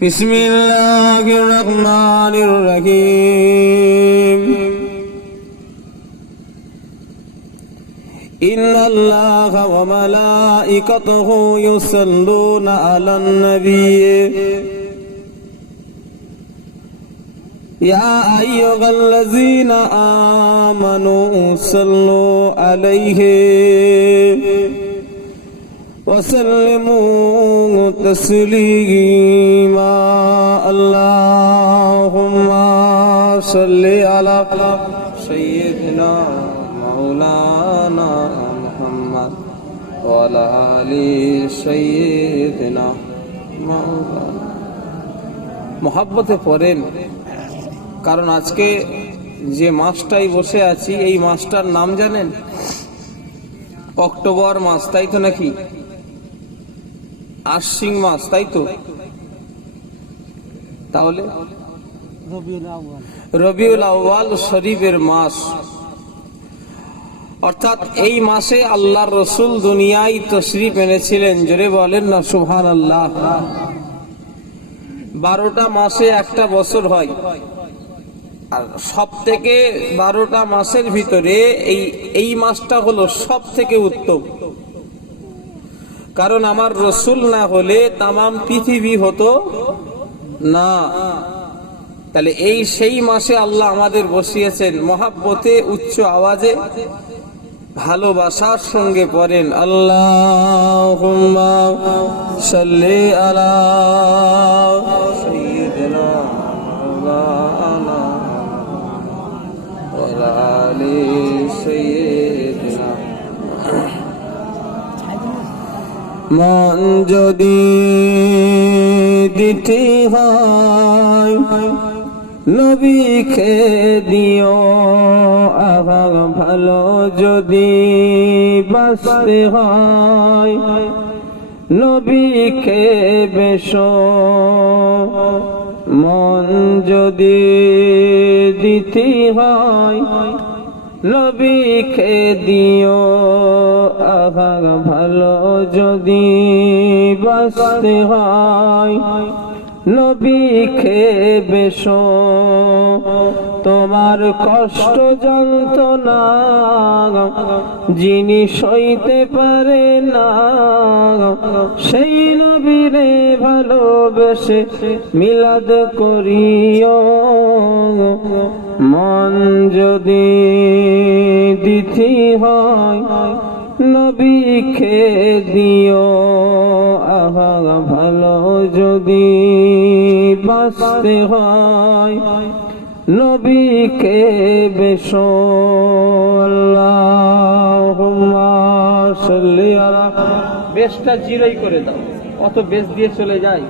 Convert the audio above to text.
بسم الله الرحمن الرحيم إن الله وملائكته يصلون على النبي يا أيها الذين آمنوا صلوا عليه وسلموا تسليما اللهم صل على سيدنا مولانا محمد وعلى آل سيدنا مولانا محبতে পড়েন, কারণ আজকে যে মাসটাই বসে আছি এই মাসটার নাম জানেন? অক্টোবর মাস, তাই তো নাকি? আশ্বিন মাস, তাই তো? তাহলে রবিউল আউয়াল শরীফের মাস, অর্থাৎ এই মাসে আল্লাহর রসুল দুনিয়ায় তশরিফ এনেছিলেন। জোরে বলেন না সুবহানাল্লাহ। 12টা মাসে একটা বছর হয়, আর সব থেকে 12টা মাসের ভিতরে এই মাসটা হলো সব থেকে উত্তম। কারণ আমার রসুল না হলে তামাম পৃথিবী হতো না। তাহলে সেই মাসে আল্লাহ আমাদের বসিয়েছেন। মহাব্বতে উচ্চ আওয়াজে ভালোবাসার সঙ্গে পড়েন আল্লাহুম্মা সাল্লি আলা সাইয়্যিদিনা মাওলানা ওয়া আলি সাইয়্যিদিনা। মন যদি দিতে হয় নবীকে দিও আভাগ, ভালো যদি বাঁচতে হয় নবীকে বেশো। মন যদি দিতে হয় নবীকে দিও আভাগ, ভালো যদি বাঁচতে হয় নবীকে বেশো। তোমার কষ্ট যন্ত্রণা যিনি সইতে পারে না সেই নবীরে ভালোবেসে মিলাদ করিও। মন যদি দিতে হয় নবীকে দিও আহা, ভালো যদি বাঁচতে হয় নবীকে বেশো। আল্লাহুম্মা সাল্লি আলা। বেশটা জিরোই করে দাও, অত বেশ দিয়ে চলে যায়।